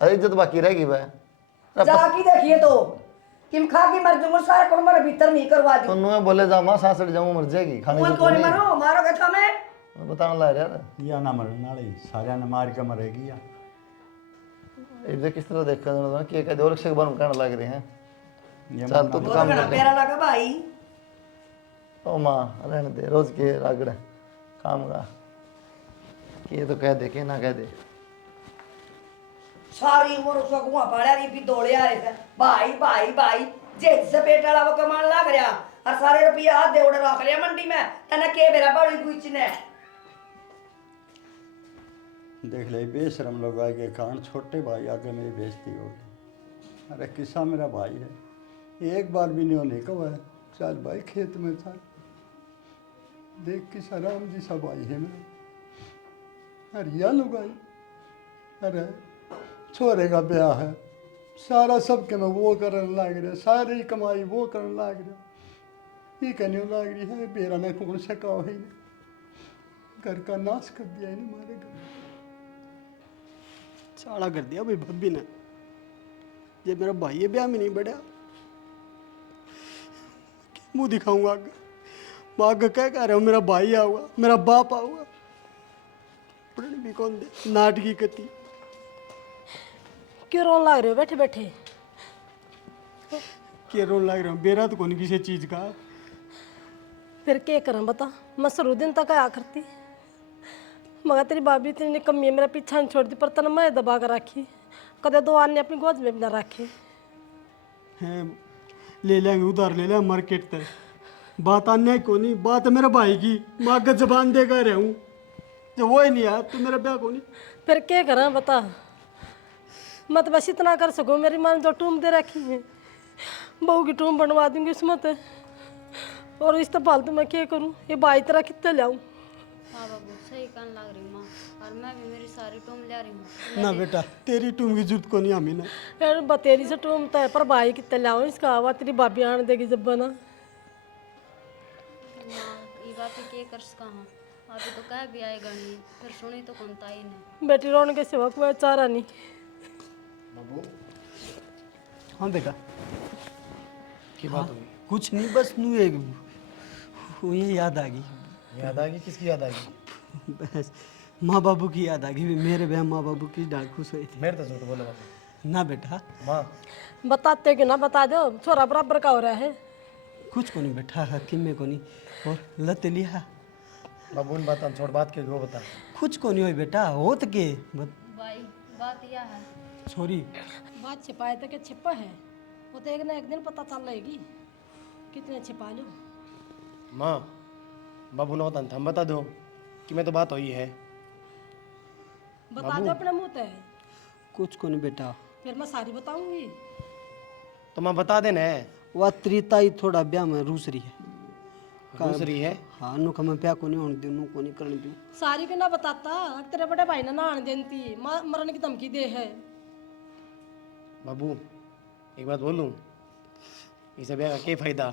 अरे इज्जत बाकी रहेगी भाई। जाकी देखिए तो किम खा के मर जाऊंगा, सारे कुनबा भीतर नहीं करवा दी। तुन्नू में बोले जा माँ, सांसड़ जाऊँ मर जाएगी, खाने मैं की कौन मरो, मारोगे था मैं। बताना ला यार। या ना मरने वाली, सारे ने मार के मरेगी या। ये किस तरह देखा जाना कि एक और शिक बन करने लग रहे हैं। ये चल तू वो काम तो कर ले। मेरा लगा भाई। ओ माँ रहने दे, रोज के रागड़ काम का ये तो कह दे के ना कह दे। सारी उम्र उसका गुआ पाड़ा रही, भी दौड़े आ रहे थे भाई जेद से पेट वाला वो कमान लग रहा, और सारे रुपया हाथ दे उड़े रख लिया मंडी में, तने के बेरा बड़ी पूछ ने। देख ले बेशरम लोग आगे कारण छोटे भाई आगे मेरी बेइज्जती होगी। अरे किस्सा मेरा भाई है, एक बार भी नहीं होने कहा है, चल भाई खेत में चल, देख किस राम जी सा भाई है मेरा। हरिया लोग आई, अरे छोरे का ब्याह है, सारा सबके में वो करने लग रहा, सारी कमाई वो करने लग रहा, ये कहने लग रही है मेरा ने कौन से कहा है, घर का नाश कर दिया इन्हें, मारे घर साड़ा कर दिया भाई भाभी ने, ये मेरा भाई है ब्याह में नहीं बढ़ा, मुंह दिखाऊंगा आगे, मैं आगे क्या कह रहा हूँ, मेरा भाई आऊगा, मेरा बाप आऊगा, पढ़ने भी कौन दे, नाटकी कती। क्यों रोन लग रहे हो बैठे बैठे? के रोन लग रहा हूँ, बेरा तो कौन किसी चीज का। फिर क्या करें बता, मैं शुरू दिन तक आया करती, मगर तेरी भाभी इतनी निकम्मी है, मेरा पीछा नहीं छोड़ती, पर तन मैं दबा कर रखी, कदे दो आने अपनी गोद में भी ना रखे। है ले लेंगे उधार, ले लेंगे मार्केट तक, बात अन्याय को नहीं, बात है मेरे भाई की, मैं आगे जबान दे कर रहा हूँ, जब वो ही नहीं आया तो मेरा ब्याह को नहीं। फिर क्या करें बता, मैं तो बस इतना कर सकूँ, मेरी माँ ने जो टूम दे रखी है, बहू की टूम बनवा दूंगी उसमें तो, और इस तो फालतू मैं क्या करूँ, ये भाई तरह कितने लाऊं। हाँ बाबू सही कान लग रही माँ, और मैं भी मेरी सारी टूम ले रही हूँ। ना बेटा तेरी टूम की जरूरत को नहीं हमें ना। यार बतेरी से टूम तो है, पर भाई कितने लाऊं, इसका आवा तेरी भाभी आने देगी जब बना। माँ ये बात के कर सका हाँ, अभी तो कह भी आएगा नहीं, फिर सुनी तो कौन ताई ने। बेटी रोने के सिवा कोई चारा नहीं। हाँ बेटा की बात होगी? कुछ नहीं, बस नू एक वो ये याद आ गई, याद आ गई? किसकी याद आ गई? बस माँ बाबू की याद आ गई, मेरे बहन माँ बाबू की डाल खुश हुई थी। मेरे तो झूठ बोले बाबू। ना बेटा माँ बताते कि ना बता दो, छोरा बराबर का हो रहा है। कुछ को नहीं बेटा, हकीम में को नहीं, और लत लिया बाबू इन बात छोड़, बात के वो बता। कुछ को नहीं हो बेटा, हो तो के भाई बात यह है। सॉरी। बात छिपाए तो क्या छिपा है, वो तो एक ना एक दिन पता चल रहेगी कितने छिपा लो। माँ बाबू ने बता हम बता दो कि मैं तो बात हुई है। बता दो अपने मुंह पे, कुछ को नहीं बेटा, फिर मैं सारी बताऊंगी। तो माँ बता देना है। वह त्रिताई थोड़ा ब्याह में रूस रही है। दूसरी है। हाँ नु का मैं ब्याह को नहीं होने दूँ, नु को नहीं करने दूँ। सारी क्यों ना बताता, तेरे बड़े भाई ने ना आने देती, मरने की धमकी दे है। बाबू एक बात बोलूं, इसे ब्याह का क्या फायदा,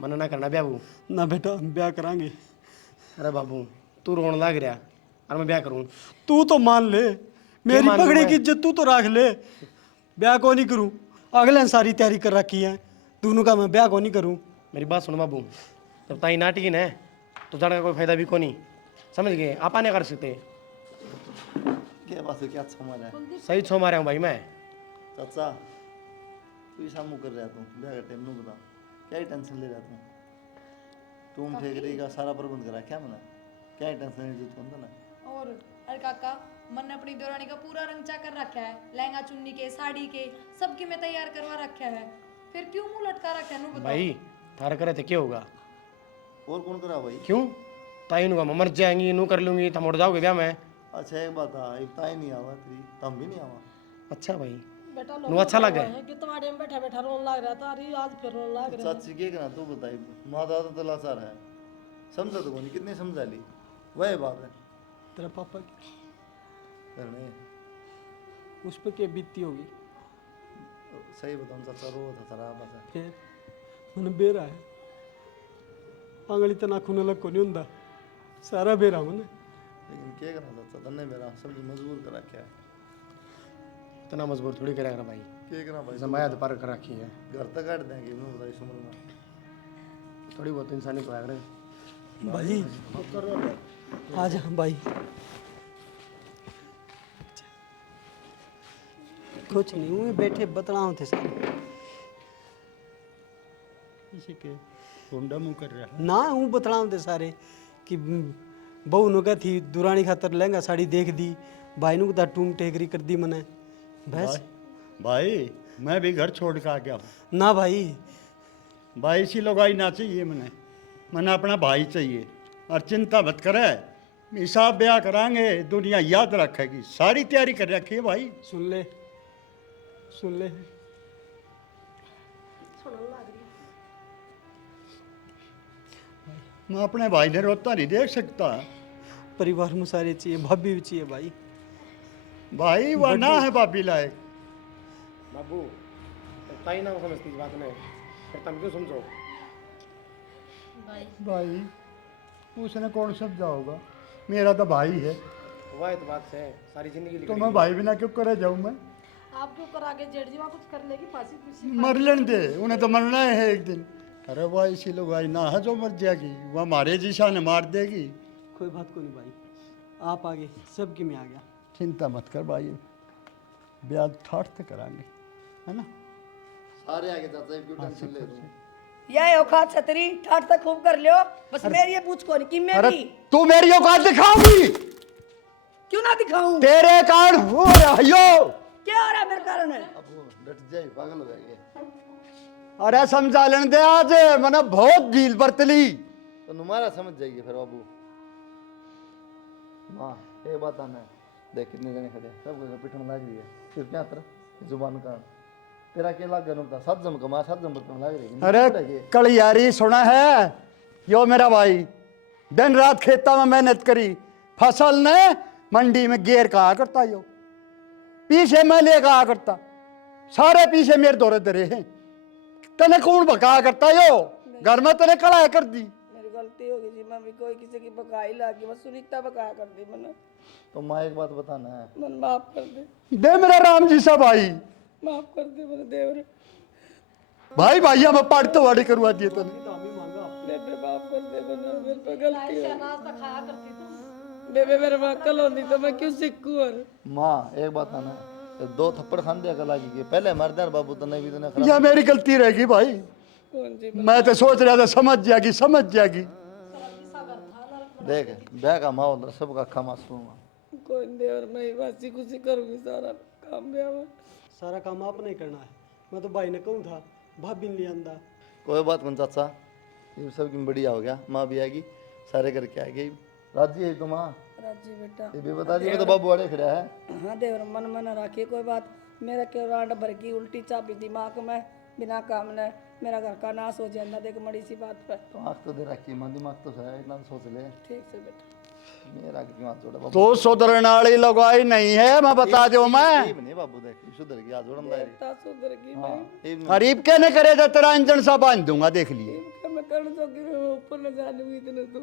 मना ना करना ब्याह। ना बेटा हम ब्याह करांगे। अरे बाबू तू रोने लग रहा और मैं ब्याह करूं? तू तो मान ले, मेरी मान लूं पगड़ी मैं? की इज्जत तू तो रख ले। ब्याह को नहीं करूं, अगले ने सारी तैयारी कर रखी है, दोनों का मैं ब्याह को नहीं करूं। मेरी बात सुन बाबू, जब ताई नाटी है तो जाने का कोई फायदा भी को नहीं, समझ गए? आप नहीं कर सकते। क्या बात है, क्या अच्छा मारा है? सही छो मारे हूँ भाई मैं। चाचा तू ही सामू कर रहा तू ब्याह का टाइम नू बता, क्या ही टेंशन ले रहा तू? तुम ठेकरी का सारा प्रबंध करा क्या मना, क्या ही टेंशन है जो तुम ना। और अरे काका, मन ने अपनी देवरानी का पूरा रंग चाकर रखा है, लहंगा चुन्नी के, साड़ी के, सबकी में तैयार करवा रखा है, फिर क्यों मुंह लटका रखा है? नु बताओ। भाई थारा करे थे क्या होगा? और कौन करा भाई? क्यों ताई नु मर जाएंगी, नू कर लूंगी, तुम उड़ जाओगे ब्याह में। अच्छा एक बात है, एक ताई नहीं आवा तेरी, तम भी नहीं आवा। अच्छा भाई बेटा नु अच्छा लगे कि तुम्हारे में बैठा बैठा रोने लग रहा था, अरे आज फिर रोने लग रहा है। चाची के कहना तू बताई, माता तो लाचार है, समझा तो नहीं, कितनी समझा ली, वही बात है। तेरा पापा की करने उस पर क्या बीतती होगी? सही बताऊं चाचा, रो था सारा बस है। फिर मैंने बेरा है, आंगली तो नाखून अलग को नहीं होता, सारा बेरा हूँ ना। लेकिन क्या करना चाचा, तन्ने मेरा सब मजबूर करा क्या है? इतना मजबूर थोड़ी करेगा भाई, क्या करना भाई? जमाया तो पार कर रखी है, घर तक काट देंगे मैं बताई इस उम्र में। थोड़ी बहुत इंसानी तो है। भाई आज हम भाई कुछ नहीं हुए, बैठे बतलाओ थे सारे। इसी के होंडा मुंह कर रहा है। ना हूँ बतलाओ थे सारे कि बहू नु का थी दुरानी खातर लहंगा साड़ी देख दी, भाई नु का टूम टेकरी कर दी मैंने बस। भाई मैं भी घर छोड़ के आ गया हूँ ना भाई, भाई, इसी लगाई ना चाहिए मैंने अपना भाई चाहिए। और चिंता मत करे, हिसाब ब्याह करांगे, दुनिया याद रखेगी, सारी तैयारी कर रखी है भाई। सुन ले सुन ले, मैं अपने भाई ने रोता नहीं देख सकता। परिवार में सारे चाहिए, भाभी भी चाहिए भाई। भाई वह ना है भाभी लायक। बाबू ताई ना समझती इस बात में, फिर तुम क्यों समझो? भाई उसने कौन समझा होगा, मेरा तो भाई है, वह तो बात है, सारी जिंदगी तो मैं भाई बिना क्यों करे जाऊँ मैं? आप क्यों कर आगे जेठ जी वहाँ कुछ कर लेगी, फांसी फूसी। मर लेने दे, उन्हें तो मरना है एक दिन। अरे भाई इसी लोग भाई ना है जो मर जाएगी, वह हमारे जीशा ने मार देगी। कोई बात को नहीं भाई, आप आगे सबकी में आ गया। चिंता मत कर भाई, ब्याज ठाठ से करांगे, है ना? सारे आगे चाचा क्यों टेंशन ले तू? यह औकात छतरी ठाट तक खूब कर लियो, बस मेरी ये पूछ को नहीं कि मैं अरे भी तू मेरी औकात दिखाओगी, क्यों ना दिखाऊं? तेरे कारण हो रहा है यो। क्या हो रहा है मेरे कारण है? अब वो डट जाए, पागल हो जाएंगे। अरे समझा लेने दे, आज मैंने बहुत झील बरतली। तो नुमारा समझ जाएगी फिर बाबू। माँ ये बात आना, देख कितने जने खड़े, सब पिटन लग रही है, फिर क्या तेरा जुबान का तेरा क्या लाग गया? सात जम कमा, सात जम बर्तन लग रही। अरे कलियारी सुना है, यो मेरा भाई दिन रात खेता में मेहनत करी, फसल ने मंडी में गेर कहा करता, यो पीछे मैं ले कहा करता, सारे पीछे मेरे दौरे दरे हैं। तने कौन बका करता यो, घर में तने कड़ा कर दी। मेरी गलती हो गई जी, मैं भी कोई किसी की बकाई लागी, मैं सुनीता बकाया कर दी मैंने। तो माँ एक बात बताना है, मन माफ कर दे मेरा राम जी सा भाई, माफ कर दे मेरे देवर। भाई भाइया मैं पढ़ते वाड़ी करवा दिए तने। बेबे माफ कर दे, मैंने मेरे पे गलती हो अनाज तो खाया करती तू। बेबे मेरे में अक्ल होती तो मैं क्यों सीखूं? और माँ एक बात आना, दो थप्पड़ खान दिया कल की, पहले मर दे बाबू, तो नहीं भी तने यह मेरी गलती रहेगी भाई, कौन सी मैं तो सोच रहा था समझ जाएगी, समझ जाएगी। देख ब्याह का माहौल सबका अखा मासूम। कोई नहीं देवर, मैं ही वासी खुशी करूंगी सारा काम ब्याह में। सारा काम आपने ही करना है। मैं तो भाई ने कहूँ था भाभी ने ले आंदा। कोई बात नहीं चाचा, ये सब की बढ़िया हो गया। माँ भी आएगी, सारे करके आएगी। राजी है तो माँ? राजी बेटा। ये भी बता दी, तो बाबू वाले खड़ा है। हाँ देवर, मन में न रखिए कोई बात। मेरा क्यों रांड भर की उल्टी चाबी दिमाग में, बिना काम ने मेरा घर का नाश हो जाएगा। देख मड़ी सी बात पे तो आँख तो दे रखी, माँ दिमाग तो है, इतना तो सोच ले। ठीक से बेटा। मेरा की हाथ जोड़ा बाबू। तो सुधरने वाली लगाई नहीं है, मैं बता दो मैं। ये नहीं बाबू, देख सुधर गया, हाथ जोड़न दायरी। ता सुधर गई मैं। गरीब के न करे तो तेरा इंजन सा बांध दूंगा, देख लिए। मैं कर सकती हूँ, ऊपर न जानूंगी इतने तो।